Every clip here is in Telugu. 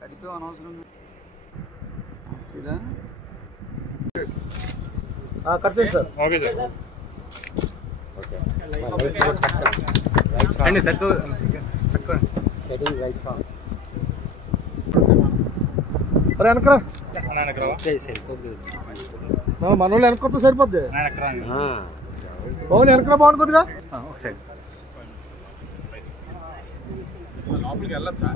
కడిపే అనవసరం కట్ చేయండి సార్. Okay sir. అండి సార్ వెనకరా వెనకరా మన వాళ్ళు వెనకొస్తే సరిపోద్ది. వెనకరా బాగుంది వెనకరా బాగుంది కొద్దిగా. ఒకసారి లోపలికి వెళ్ళొచ్చా?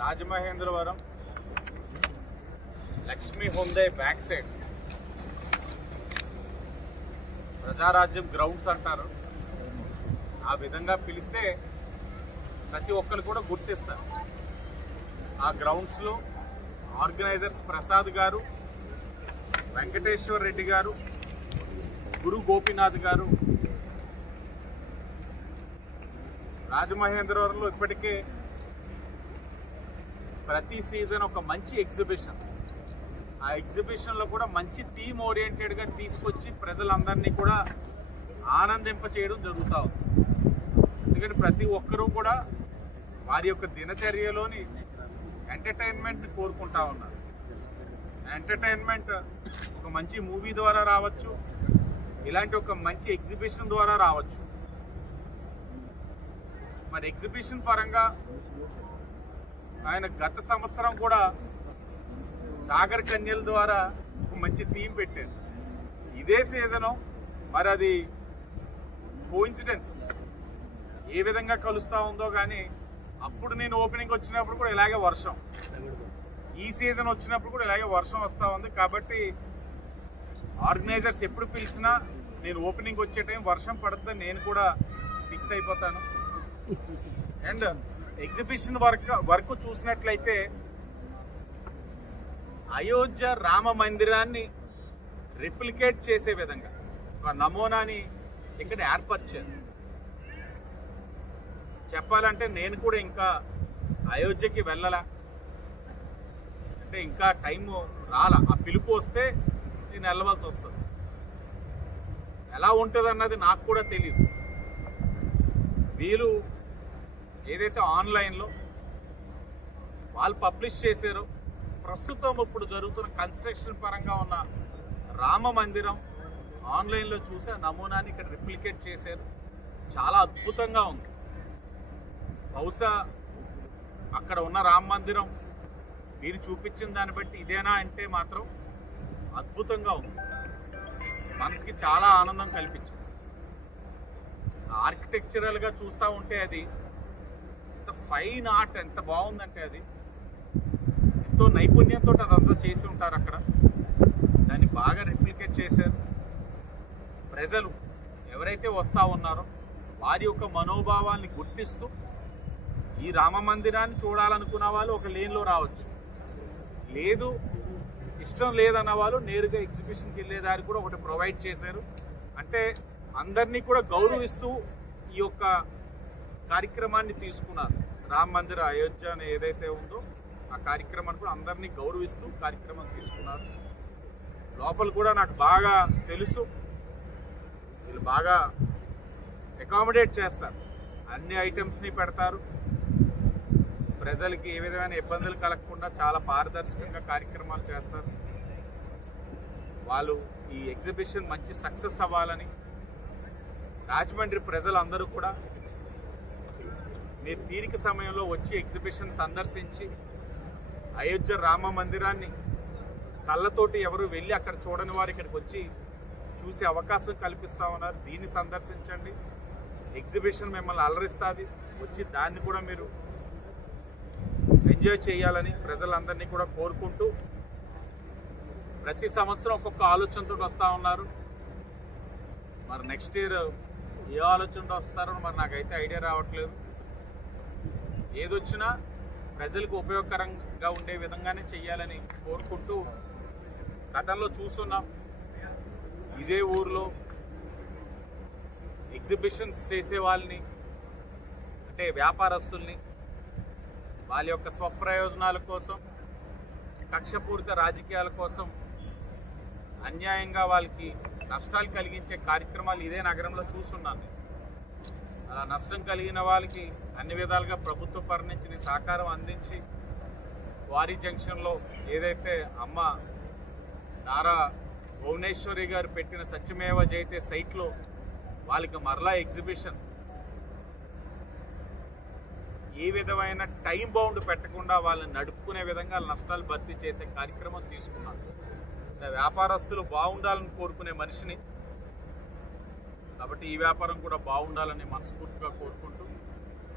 Rajamahendravaram Lakshmi Honda back side Prajarajyam grounds అంటారు. ఆ విధంగా పిలిస్తే ప్రతి ఒక్కరు కూడా గుర్తిస్తారు. ఆ గ్రౌండ్స్లో ఆర్గనైజర్స్ ప్రసాద్ గారు, వెంకటేశ్వర్ రెడ్డి గారు, గురు గోపీనాథ్ గారు రాజమహేంద్రవరంలో ఇప్పటికే ప్రతి సీజన్ ఒక మంచి ఎగ్జిబిషన్, ఆ ఎగ్జిబిషన్లో కూడా మంచి థీమ్ ఓరియంటెడ్గా తీసుకొచ్చి ప్రజలందరినీ కూడా ఆనందింప చేయడం జరుగుతూ ఉంది. ఎందుకంటే ప్రతి ఒక్కరూ కూడా వారి యొక్క దినచర్యలోని ఎంటర్టైన్మెంట్ని కోరుకుంటా ఉన్నారు. ఎంటర్టైన్మెంట్ ఒక మంచి మూవీ ద్వారా రావచ్చు, ఇలాంటి ఒక మంచి ఎగ్జిబిషన్ ద్వారా రావచ్చు. మరి ఎగ్జిబిషన్ పరంగా ఆయన గత సంవత్సరం కూడా సాగర్ కన్యల ద్వారా ఒక మంచి థీమ్ పెట్టారు. ఇదే సీజను మరి అది కోఇన్సిడెన్స్ ఏ విధంగా కలుస్తూ ఉందో కానీ అప్పుడు నేను ఓపెనింగ్ వచ్చినప్పుడు కూడా ఇలాగే వర్షం, ఈ సీజన్ వచ్చినప్పుడు కూడా ఇలాగే వర్షం వస్తూ ఉంది. కాబట్టి ఆర్గనైజర్స్ ఎప్పుడు పిలిచినా నేను ఓపెనింగ్ వచ్చే టైం వర్షం పడుతుందని నేను కూడా ఫిక్స్ అయిపోతాను. అండ్ ఎగ్జిబిషన్ వర్క్ చూసినట్లయితే అయోధ్య రామ మందిరాన్ని రిప్లికేట్ చేసే విధంగా ఒక నమూనాని ఇక్కడ ఏర్పరిచారు. చెప్పాలంటే నేను కూడా ఇంకా అయోధ్యకి వెళ్ళాలా, అంటే ఇంకా టైము రాలా. ఆ పిలుపు వస్తే నేను వెళ్ళవలసి వస్తుంది. ఎలా ఉంటుంది అన్నది నాకు కూడా తెలియదు. వీళ్ళు ఏదైతే ఆన్లైన్లో వాళ్ళు పబ్లిష్ చేశారో ప్రస్తుతం ఇప్పుడు జరుగుతున్న కన్స్ట్రక్షన్ పరంగా ఉన్న రామ మందిరం ఆన్లైన్లో చూసి ఆ నమూనాని ఇక్కడ రిప్లికేట్ చేశారు. చాలా అద్భుతంగా ఉంది. బహుశా అక్కడ ఉన్న రామ మందిరం మీరు చూపించిన దాన్ని బట్టి ఇదేనా అంటే మాత్రం అద్భుతంగా ఉంది. మనసుకి చాలా ఆనందం కల్పించింది. ఆర్కిటెక్చరల్గా చూస్తూ ఉంటే అది ఎంత ఫైన్ ఆర్ట్, ఎంత బాగుందంటే అది ఎంతో నైపుణ్యంతో అదంతా చేసి ఉంటారు. అక్కడ దాన్ని బాగా రిప్లికేట్ చేశారు. ప్రజలు ఎవరైతే వస్తూ ఉన్నారో వారి యొక్క మనోభావాల్ని గుర్తిస్తూ ఈ రామ మందిరాన్ని చూడాలనుకున్న వాళ్ళు ఒక లేన్లో రావచ్చు, లేదు ఇష్టం లేదన్న వాళ్ళు నేరుగా ఎగ్జిబిషన్కి వెళ్ళేదారి కూడా ఒకటి ప్రొవైడ్ చేశారు. అంటే అందరినీ కూడా గౌరవిస్తూ ఈ యొక్క కార్యక్రమాన్ని తీసుకున్నారు. రామ మందిర అయోధ్య అని ఏదైతే ఉందో ఆ కార్యక్రమాన్ని కూడా అందరినీ గౌరవిస్తూ కార్యక్రమం తీసుకున్నారు. లోపల కూడా నాకు బాగా తెలుసు, వీళ్ళు బాగా అకామిడేట్ చేస్తారు, అన్ని ఐటమ్స్ని పెడతారు. ప్రజలకి ఏ విధమైన ఇబ్బందులు కలగకుండా చాలా పారదర్శకంగా కార్యక్రమాలు చేస్తారు. వాళ్ళు ఈ ఎగ్జిబిషన్ మంచి సక్సెస్ అవ్వాలని రాజమండ్రి ప్రజలందరూ కూడా మీరు తీరిక సమయంలో వచ్చి ఎగ్జిబిషన్ సందర్శించి అయోధ్య రామ మందిరాన్ని కళ్ళతోటి ఎవరు వెళ్ళి అక్కడ చూడని వారు ఇక్కడికి వచ్చి చూసే అవకాశం కల్పిస్తూ ఉన్నారు. దీన్ని సందర్శించండి. ఎగ్జిబిషన్ మిమ్మల్ని అలరిస్తుంది. వచ్చి దాన్ని కూడా మీరు ఎంజాయ్ చేయాలని ప్రజలందరినీ కూడా కోరుకుంటూ ప్రతి సంవత్సరం ఒక్కొక్క ఆలోచనతో వస్తూ ఉన్నారు. మరి నెక్స్ట్ ఇయర్ ఏ ఆలోచనతో వస్తారో మరి నాకైతే ఐడియా రావట్లేదు. ఏదొచ్చినా ప్రజలకు ఉపయోగకరంగా ఉండే విధంగానే చెయ్యాలని కోరుకుంటూ గతంలో చూస్తున్నాం ఇదే ఊర్లో ఎగ్జిబిషన్స్ చేసే వాళ్ళని, అంటే వ్యాపారస్తుల్ని వాళ్ళ యొక్క స్వప్రయోజనాల కోసం కక్షపూరిత రాజకీయాల కోసం అన్యాయంగా వాళ్ళకి నష్టాలు కలిగించే కార్యక్రమాలు ఇదే నగరంలో చూస్తున్నాను. అలా నష్టం కలిగిన వాళ్ళకి అన్ని విధాలుగా ప్రభుత్వ పరం నుంచి సహకారం అందించి వారి జంక్షన్లో ఏదైతే అమ్మ నారా భువనేశ్వరి గారు పెట్టిన సత్యమేవ జయతే సైట్లో వాళ్ళకి మరలా ఎగ్జిబిషన్ ఏ విధమైన టైం బౌండ్ పెట్టకుండా వాళ్ళని నడుపుకునే విధంగా నష్టాలు భర్తీ చేసే కార్యక్రమం తీసుకున్నాను. వ్యాపారస్తులు బాగుండాలని కోరుకునే మనిషిని, కాబట్టి ఈ వ్యాపారం కూడా బాగుండాలని మనస్ఫూర్తిగా కోరుకుంటూ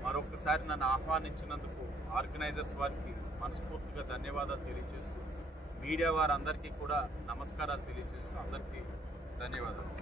మరొకసారి నన్ను ఆహ్వానించినందుకు ఆర్గనైజర్స్ వారికి మనస్ఫూర్తిగా ధన్యవాదాలు తెలియజేస్తూ, మీడియా వారందరికీ కూడా నమస్కారాలు తెలియజేస్తూ అందరికీ ధన్యవాదాలు.